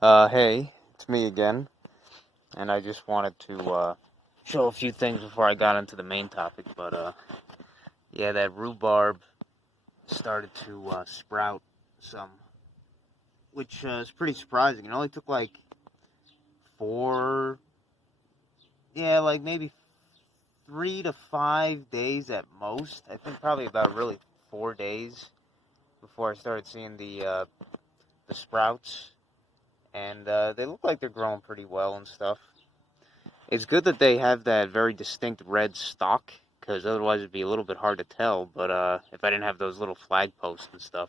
Hey, it's me again, and I just wanted to show a few things before I got into the main topic. But yeah, that rhubarb started to sprout some, which is pretty surprising. It only took like four, yeah, like maybe 3 to 5 days at most. I think probably about really 4 days before I started seeing the sprouts, and they look like they're growing pretty well and stuff. It's good that they have that very distinct red stalk, because otherwise it'd be a little bit hard to tell. But if I didn't have those little flag posts and stuff,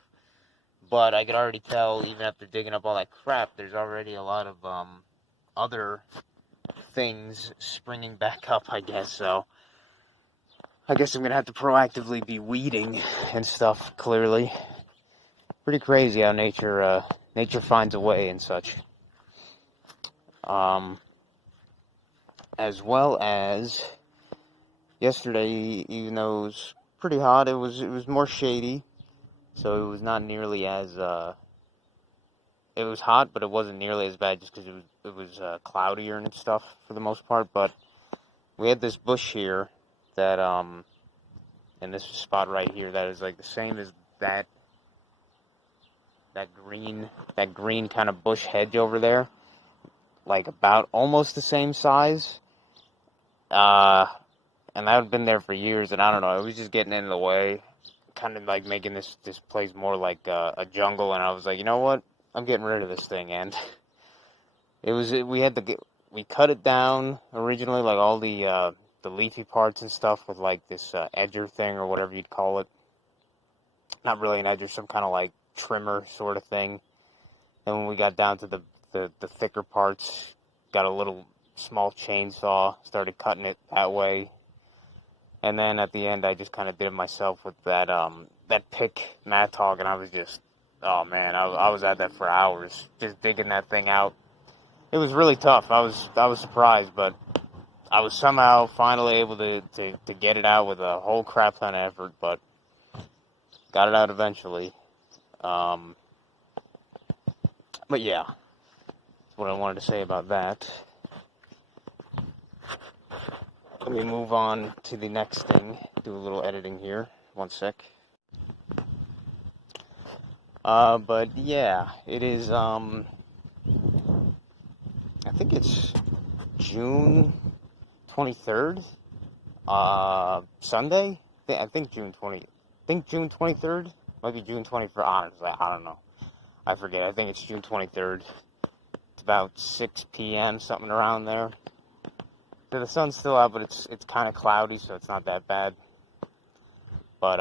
but I could already tell even after digging up all that crap, there's already a lot of other things springing back up. I guess so. I guess I'm gonna have to proactively be weeding and stuff. Clearly, pretty crazy how nature finds a way and such. Um, as well as yesterday, even though it was pretty hot, it was more shady, so it was not nearly as it was hot, but it wasn't nearly as bad just because it was cloudier and stuff for the most part. But we had this bush here that and this spot right here that is like the same as that that green kind of bush hedge over there, like about almost the same size. Uh, and that had been there for years, and I don't know, it was just getting in the way, kind of like making this place more like a jungle. And I was like, you know what? I'm getting rid of this thing. And we cut it down originally, like all the leafy parts and stuff, with like this edger thing or whatever you'd call it. Not really an edger, some kind of like trimmer sort of thing. And when we got down to the thicker parts, got a little small chainsaw, started cutting it that way. And then at the end, I just kind of did it myself with that pick Mattock, and I was just, oh man, I was at that for hours, just digging that thing out. It was really tough. I was surprised, but I was somehow finally able to get it out with a whole crap ton of effort, but got it out eventually. Um, but yeah, that's what I wanted to say about that. Let me move on to the next thing. Do a little editing here. One sec. But yeah, it is, I think it's June 23rd, Sunday? I think June 23rd, might be June 21st, honestly, I don't know. I forget, I think it's June 23rd. It's about 6 p.m., something around there. So the sun's still out, but it's kind of cloudy, so it's not that bad. But,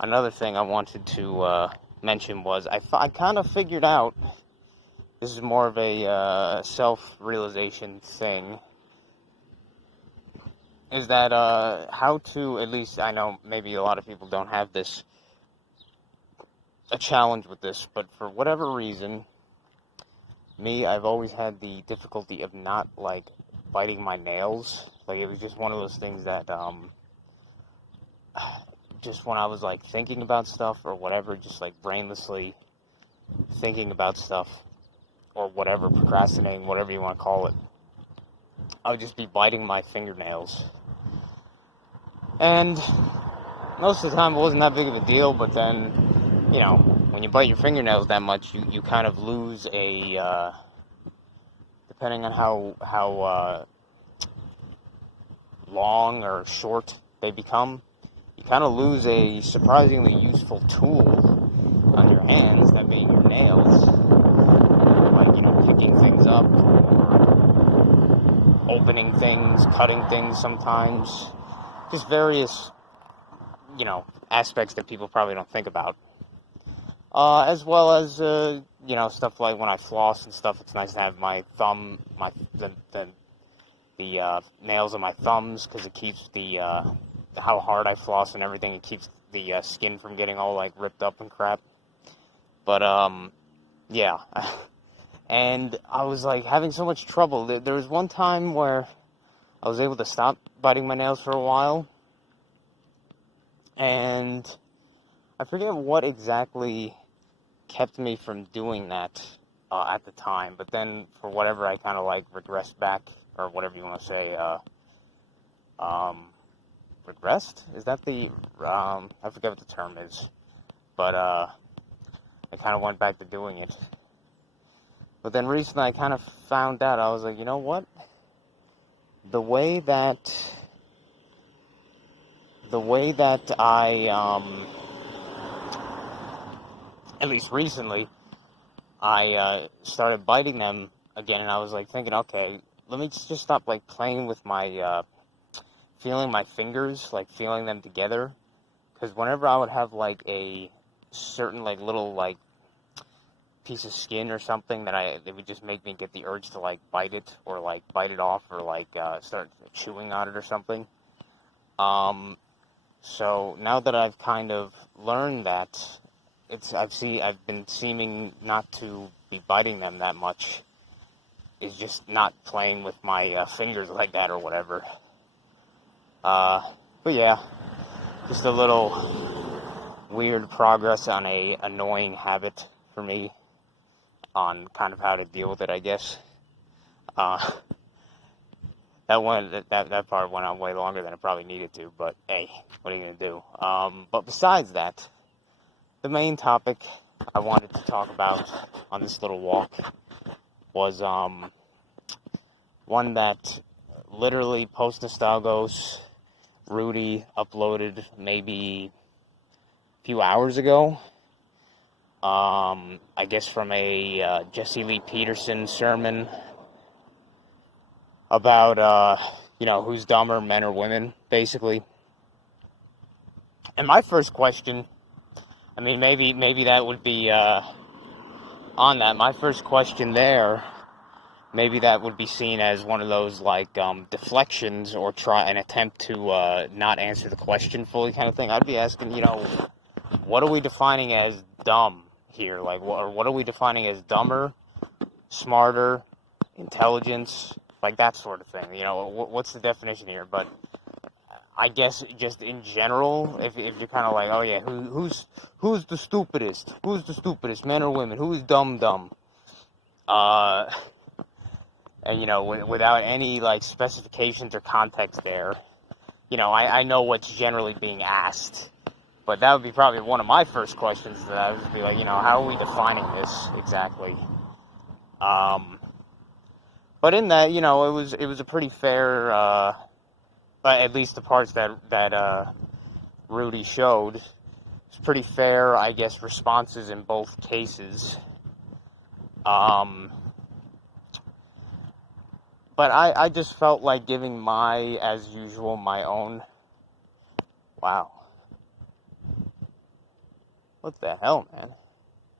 another thing I wanted to, mention was, I kind of figured out, this is more of a, self-realization thing, is that how to, at least I know maybe a lot of people don't have a challenge with this, but for whatever reason, I've always had the difficulty of not, like, biting my nails. Like, it was just one of those things that, just when I was, like, thinking about stuff or whatever, just, like, brainlessly thinking about stuff or whatever, procrastinating, whatever you want to call it, I would just be biting my fingernails. And most of the time it wasn't that big of a deal, but then, when you bite your fingernails that much, you kind of lose depending on how long or short they become, you kind of lose a surprisingly useful tool on your hands, that being your nails, like, picking things up, opening things, cutting things sometimes, just various, aspects that people probably don't think about. As well as, stuff like when I floss and stuff, it's nice to have my thumb, the nails of my thumbs, because it keeps how hard I floss and everything, it keeps the skin from getting all, like, ripped up and crap. But, yeah. And I was, like, having so much trouble. There was one time where I was able to stop biting my nails for a while, and I forget what exactly kept me from doing that. at the time. But then, for whatever, I kind of like regressed back, or whatever you want to say, regressed? Is that the, I forget what the term is. But, I kind of went back to doing it. But then recently I kind of found out, I was like, you know what? The way that I, at least recently, I started biting them again, and I was like thinking, okay, let me just stop like playing with my, feeling my fingers, like feeling them together, because whenever I would have like a certain like little like piece of skin or something it would just make me get the urge to like bite it, or like bite it off, or like start chewing on it or something. So now that I've kind of learned that, I've been seeming not to be biting them that much. Is just not playing with my fingers like that or whatever. But yeah, just a little weird progress on a annoying habit for me, on kind of how to deal with it, I guess. That part went on way longer than it probably needed to, but hey, what are you gonna do? But besides that, the main topic I wanted to talk about on this little walk was one that literally Post Nostalgos Rudy uploaded maybe a few hours ago. I guess from a Jesse Lee Peterson sermon about who's dumber, men or women, basically. And my first question, I mean, maybe that would be on that. My first question there, maybe that would be seen as one of those like deflections, or try an attempt to not answer the question fully kind of thing. I'd be asking, what are we defining as dumb here? Like, what are we defining as dumber, smarter, intelligence, like that sort of thing? What's the definition here? But I guess just in general, if you're kind of like, oh yeah, who's the stupidest? Who's the stupidest, men or women? Who's dumb? And without any like specifications or context there, I know what's generally being asked, but that would be probably one of my first questions that I would be like, how are we defining this exactly? But in that, it was a pretty fair, at least the parts that Rudy showed, it's pretty fair, I guess, responses in both cases. But I just felt like giving as usual, my own. Wow. What the hell, man?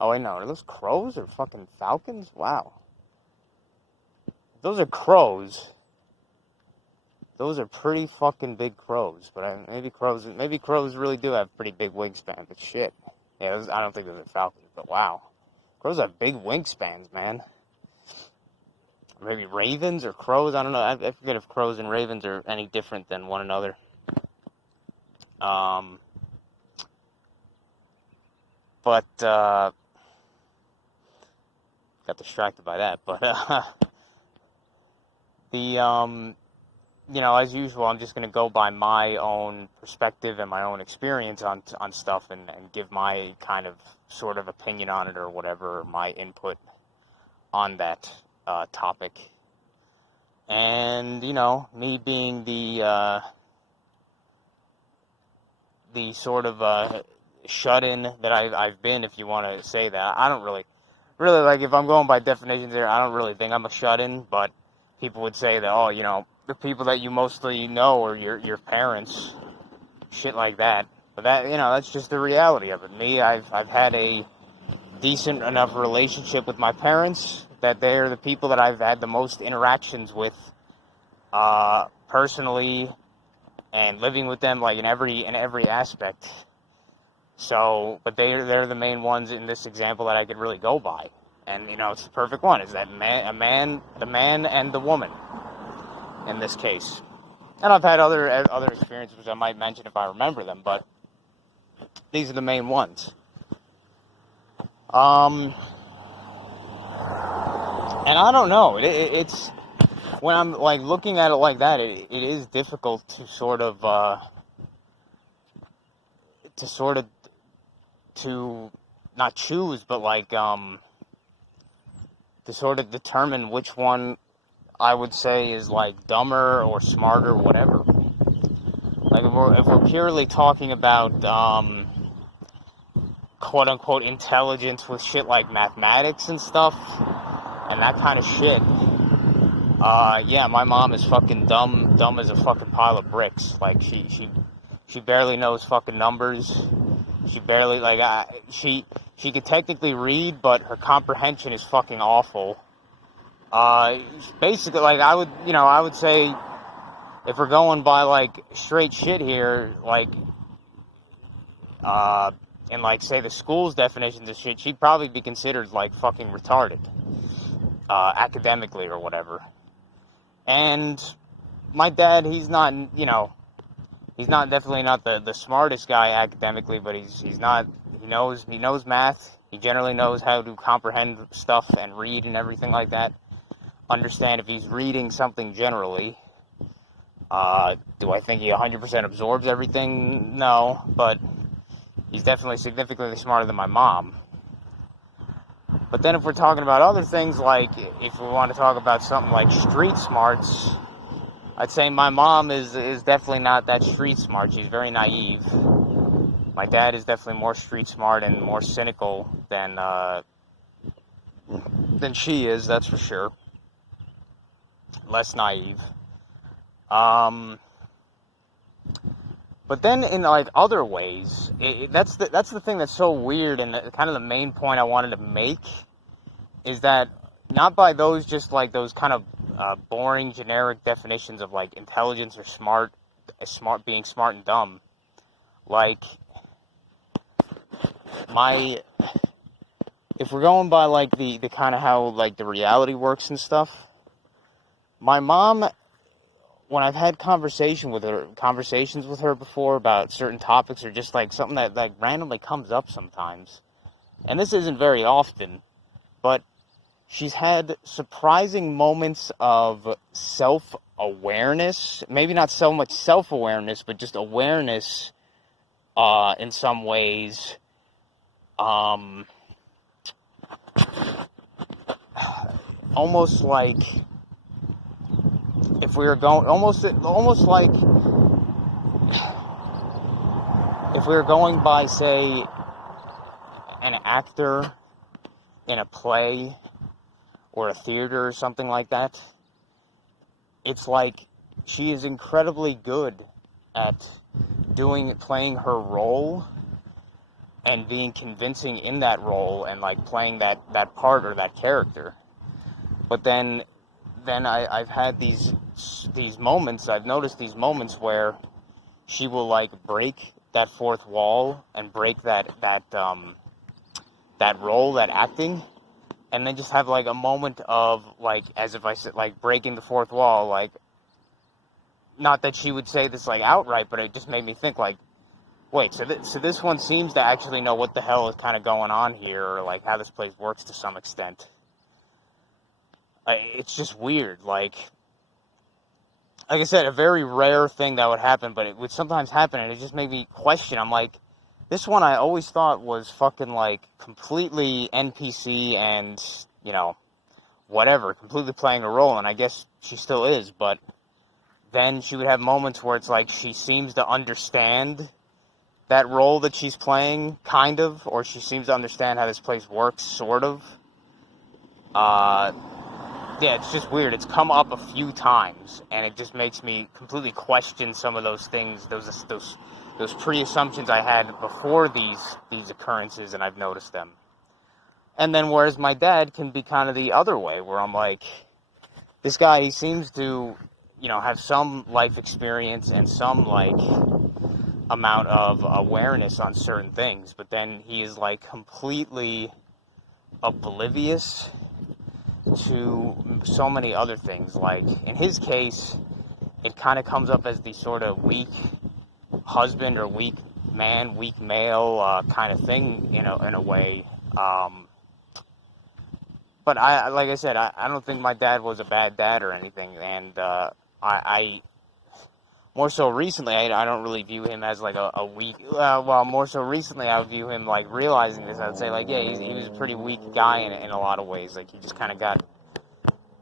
Oh, wait, no. Are those crows or fucking falcons? Wow. If those are crows, those are pretty fucking big crows. But maybe crows really do have pretty big wingspans. But shit. Yeah, I don't think those are falcons, but wow. Crows have big wingspans, man. Maybe ravens or crows, I don't know. I forget if crows and ravens are any different than one another. But got distracted by that. But as usual, I'm just gonna go by my own perspective and my own experience on stuff, and give my kind of sort of opinion on it, or whatever, or my input on that topic. And me being the sort of shut-in that I've been, if you want to say that. I don't really like, if I'm going by definitions there, I don't really think I'm a shut-in, but people would say that, the people that you mostly know are your parents, shit like that. But that, that's just the reality of it. Me, I've had a decent enough relationship with my parents that they're the people that I've had the most interactions with personally, and living with them like in every aspect. So, but they're the main ones in this example that I could really go by. And it's the perfect one, is that the man and the woman in this case. And I've had other experiences which I might mention if I remember them, but these are the main ones. And I don't know. It's when I'm like looking at it like that, it is difficult to sort of to not choose, but like to sort of determine which one I would say is like dumber or smarter, whatever. Like if we're purely talking about quote unquote intelligence with shit like mathematics and stuff and that kind of shit. Yeah, my mom is fucking dumb as a fucking pile of bricks. Like she barely knows fucking numbers. She barely she could technically read, but her comprehension is fucking awful. Basically, like I would say if we're going by like straight shit here, like and like say the school's definitions of shit, she'd probably be considered like fucking retarded, academically or whatever. And my dad, he's not, he's not definitely not the smartest guy academically, but he's not, he knows math. He generally knows how to comprehend stuff and read and everything like that. Understand if he's reading something generally. Do I think he 100% absorbs everything? No, but he's definitely significantly smarter than my mom. But then if we're talking about other things, like if we want to talk about something like street smarts, I'd say my mom is definitely not that street smart. She's very naive. My dad is definitely more street smart and more cynical than she is, that's for sure. Less naive. But then in like other ways, that's the thing that's so weird, and kind of the main point I wanted to make is that not by those just like those kind of boring generic definitions of like intelligence or being smart and dumb. Like if we're going by like the kind of how like the reality works and stuff, my mom, when I've had conversations with her before about certain topics or just like something that like randomly comes up sometimes, and this isn't very often, but she's had surprising moments of self-awareness, maybe not so much self-awareness, but just awareness in some ways, almost like if we were going, almost like if we were going by, say, an actor in a play or a theater or something like that, it's like she is incredibly good at playing her role and being convincing in that role and like playing that part or that character. But then I've had these moments, I've noticed these moments where she will like break that fourth wall and break that role, that acting, and then just have like a moment of like, as if I said like breaking the fourth wall, like, not that she would say this like outright, but it just made me think like, wait, so this one seems to actually know what the hell is kind of going on here, or like how this place works to some extent. It's just weird. Like I said, a very rare thing that would happen, but it would sometimes happen, and it just made me question. I'm like, this one I always thought was fucking like completely NPC and, whatever, completely playing a role, and I guess she still is, but then she would have moments where it's like she seems to understand that role that she's playing, kind of, or she seems to understand how this place works, sort of. Yeah, it's just weird. It's come up a few times, and it just makes me completely question some of those things, those pre-assumptions I had before these occurrences, and I've noticed them. And then whereas my dad can be kind of the other way, where I'm like, this guy, he seems to, have some life experience and some, like, amount of awareness on certain things, but then he is, like, completely oblivious to so many other things. Like, in his case, it kind of comes up as the sort of weak husband or weak man, weak male kind of thing, in a way. but like I said, I don't think my dad was a bad dad or anything, and I more so recently, I don't really view him as like a weak. Well, more so recently, I would view him like realizing this. I would say like, yeah, he was a pretty weak guy in a lot of ways. Like he just kind of got,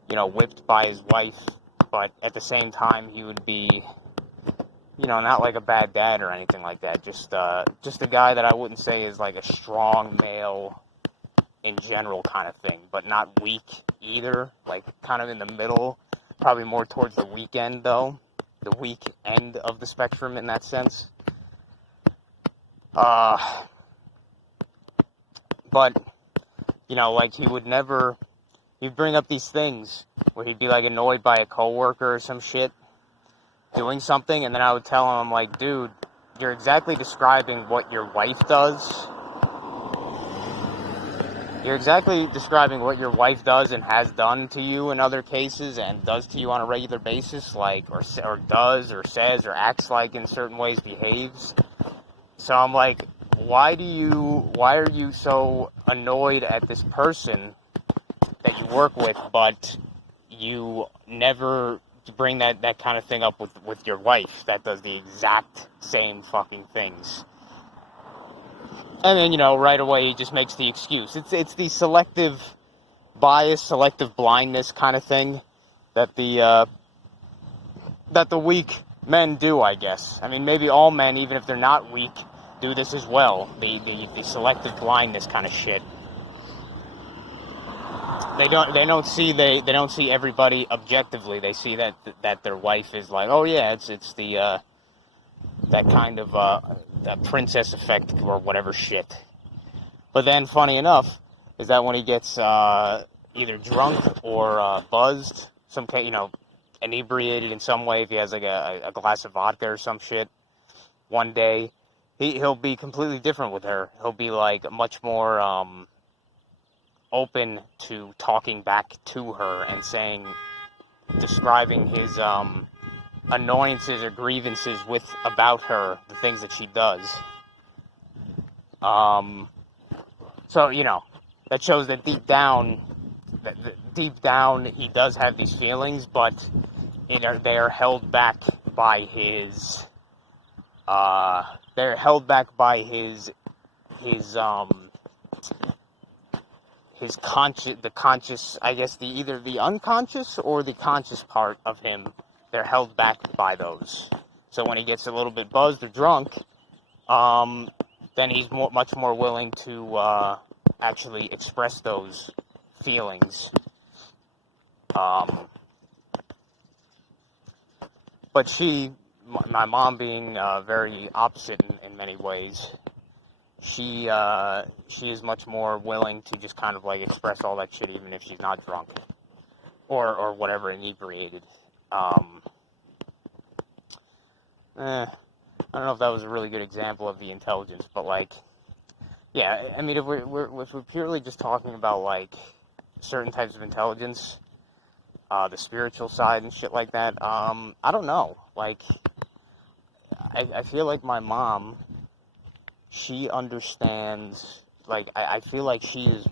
whipped by his wife, but at the same time, he would be, not like a bad dad or anything like that. Just a guy that I wouldn't say is like a strong male in general kind of thing, but not weak either. Like kind of in the middle, probably more towards the weak end though. The weak end of the spectrum in that sense. But, like he'd bring up these things where he'd be like annoyed by a coworker or some shit doing something, and then I would tell him, I'm like, dude, you're exactly describing what your wife does. You're exactly describing what your wife does and has done to you in other cases and does to you on a regular basis, like, or does or says or acts like in certain ways, behaves. So I'm like, why are you so annoyed at this person that you work with, but you never bring that kind of thing up with your wife that does the exact same fucking things? And then, right away he just makes the excuse. It's the selective bias, selective blindness kind of thing that the weak men do, I guess. I mean, maybe all men, even if they're not weak, do this as well. The selective blindness kind of shit. They don't see everybody objectively. They see that their wife is like, oh yeah, it's the that kind of that princess effect or whatever shit. But then, funny enough, is that when he gets either drunk or buzzed, some kind, inebriated in some way, if he has like a glass of vodka or some shit, one day, he'll be completely different with her. He'll be like much more open to talking back to her and describing his annoyances or grievances about her, the things that she does. So, that shows that deep down he does have these feelings, but they are held back by his conscious, I guess, either the unconscious or the conscious part of him. They're held back by those. So when he gets a little bit buzzed or drunk, then he's much more willing to actually express those feelings. But my mom being very opposite in many ways, she is much more willing to just kind of like express all that shit even if she's not drunk or whatever, inebriated. I don't know if that was a really good example of the intelligence, but like, yeah, I mean, if we're purely just talking about like certain types of intelligence, the spiritual side and shit like that, I don't know. Like, I feel like my mom, she understands. Like, I feel like she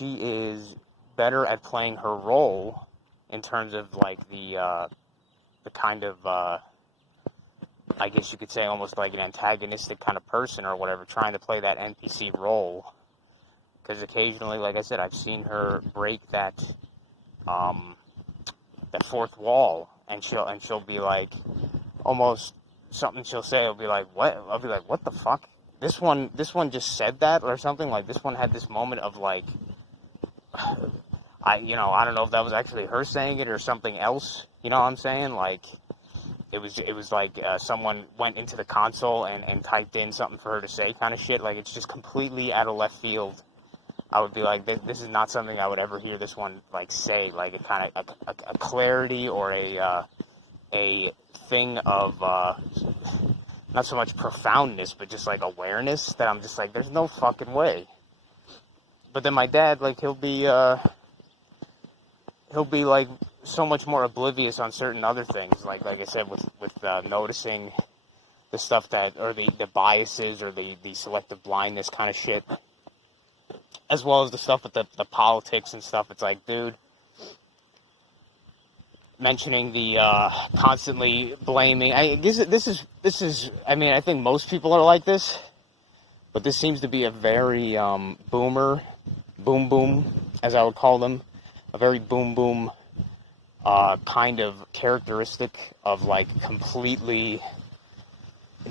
is better at playing her role in terms of like the kind of I guess you could say almost like an antagonistic kind of person or whatever, trying to play that NPC role. Because occasionally, like I said, I've seen her break that fourth wall, and she'll be like, almost something she'll say, I'll be like, what? I'll be like, what the fuck? This one just said that or something. Like this one had this moment of like, I don't know if that was actually her saying it or something else. You know what I'm saying? Like, it was like someone went into the console and typed in something for her to say kind of shit. Like, it's just completely out of left field. I would be like, this is not something I would ever hear this one, like, say. Like, a kind of a clarity or a thing of, not so much profoundness, but just, like, awareness that I'm just like, there's no fucking way. But then my dad, like, he'll be like so much more oblivious on certain other things, like I said, with noticing the stuff that, or the biases or the selective blindness kind of shit. as well as the stuff with the politics and stuff. It's like, dude, mentioning the constantly blaming. I guess this is. I mean, I think most people are like this, but this seems to be a very boomer, boom boom, as I would call them, a very boom boom kind of characteristic of like completely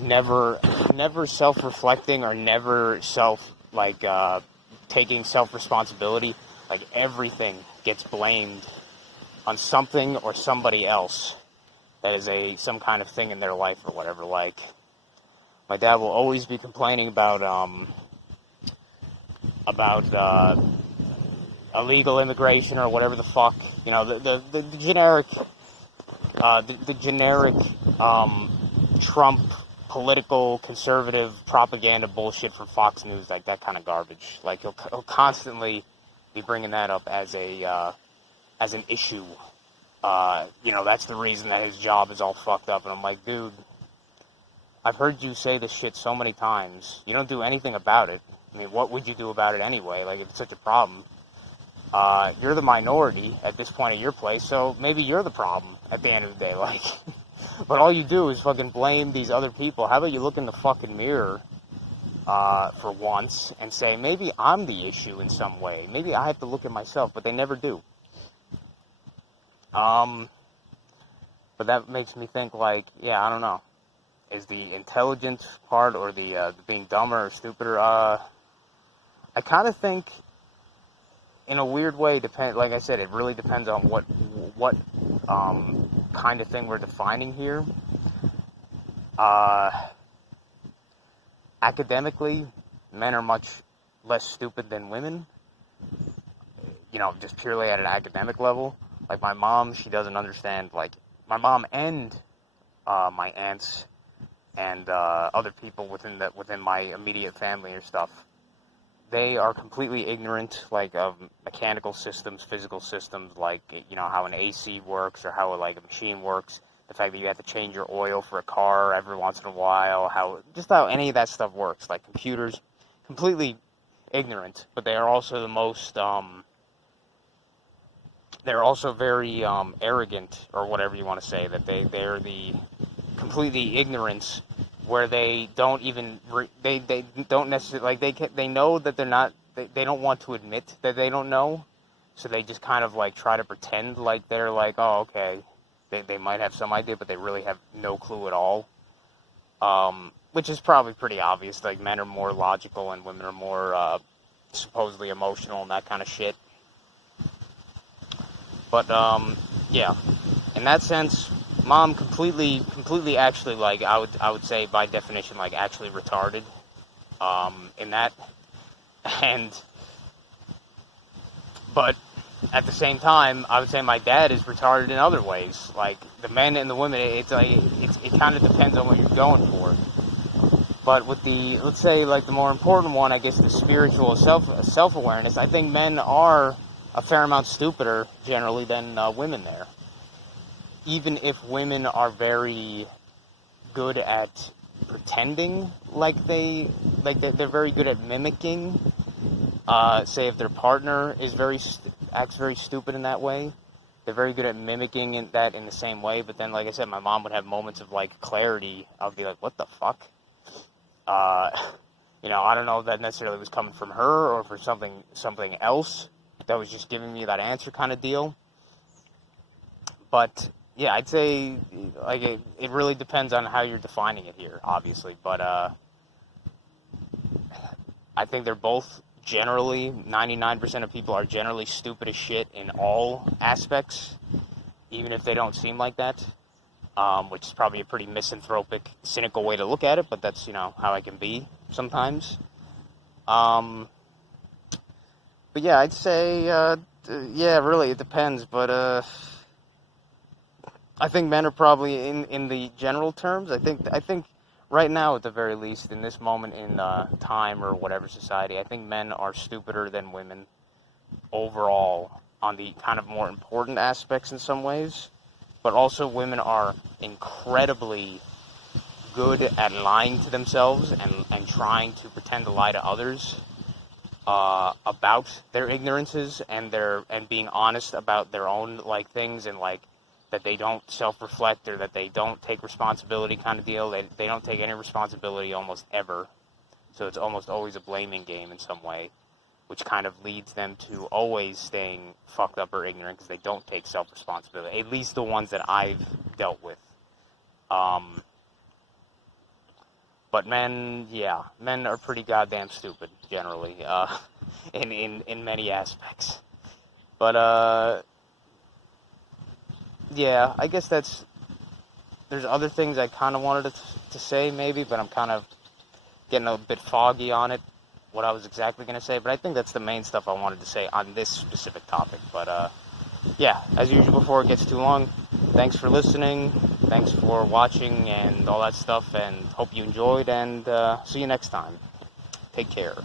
never self-reflecting or never taking self-responsibility. Like everything gets blamed on something or somebody else that is some kind of thing in their life or whatever. Like, my dad will always be complaining about illegal immigration or whatever the fuck, you know, the generic Trump political conservative propaganda bullshit from Fox News, like that kind of garbage. Like he'll constantly be bringing that up as an issue. You know, that's the reason that his job is all fucked up. And I'm like, dude, I've heard you say this shit so many times. You don't do anything about it. I mean, what would you do about it anyway? Like, if it's such a problem. You're the minority at this point of your place, so maybe you're the problem at the end of the day. Like, but all you do is fucking blame these other people. How about you look in the fucking mirror for once and say, maybe I'm the issue in some way. Maybe I have to look at myself, but they never do. But that makes me think, like, yeah, I don't know. Is the intelligence part or the being dumber or stupider? I kind of think, in a weird way, like I said, it really depends on what kind of thing we're defining here. Academically, men are much less stupid than women. You know, just purely at an academic level. Like my mom, she doesn't understand. Like my mom and my aunts and other people within my immediate family or stuff. They are completely ignorant, like, of mechanical systems, physical systems, like, you know, how an AC works or how, like, a machine works. The fact that you have to change your oil for a car every once in a while, how any of that stuff works. Like, computers, completely ignorant, but they are also the most, they're also very arrogant, or whatever you want to say, that they're the completely ignorance where they don't even they don't necessarily, like, they know that they're not, they don't want to admit that they don't know, so they just kind of like try to pretend like they're like, oh, okay, they might have some idea, but they really have no clue at all, which is probably pretty obvious. Like, men are more logical and women are more supposedly emotional and that kind of shit. But yeah, in that sense, Mom completely actually, like, I would say by definition, like, actually retarded in that. But at the same time, I would say my dad is retarded in other ways. Like, the men and the women, it's like, it kind of depends on what you're going for. But with the, let's say, like, the more important one, I guess, the spiritual self-awareness, I think men are a fair amount stupider, generally, than women there. Even if women are very good at pretending like they're very good at mimicking, say if their partner is acts very stupid in that way, they're very good at mimicking that in the same way. But then, like I said, my mom would have moments of, like, clarity. I'll be like, what the fuck? You know, I don't know if that necessarily was coming from her or for something else that was just giving me that answer kind of deal. But yeah, I'd say, like, it really depends on how you're defining it here, obviously. But I think they're both generally, 99% of people are generally stupid as shit in all aspects, even if they don't seem like that, which is probably a pretty misanthropic, cynical way to look at it, but that's, you know, how I can be sometimes. But yeah, I'd say, yeah, really, it depends, but I think men are probably, in the general terms, I think right now, at the very least, in this moment in time or whatever society, I think men are stupider than women overall on the kind of more important aspects in some ways. But also, women are incredibly good at lying to themselves and trying to pretend to lie to others. about their ignorances and being honest about their own like things, and like that they don't self-reflect or that they don't take responsibility kind of deal. They don't take any responsibility almost ever. So it's almost always a blaming game in some way, which kind of leads them to always staying fucked up or ignorant because they don't take self-responsibility, at least the ones that I've dealt with. But men are pretty goddamn stupid, generally, in many aspects. But, yeah, I guess there's other things I kind of wanted to say, maybe, but I'm kind of getting a bit foggy on it, what I was exactly going to say, but I think that's the main stuff I wanted to say on this specific topic. But, yeah, as usual before it gets too long, thanks for listening, thanks for watching and all that stuff, and hope you enjoyed, and see you next time. Take care.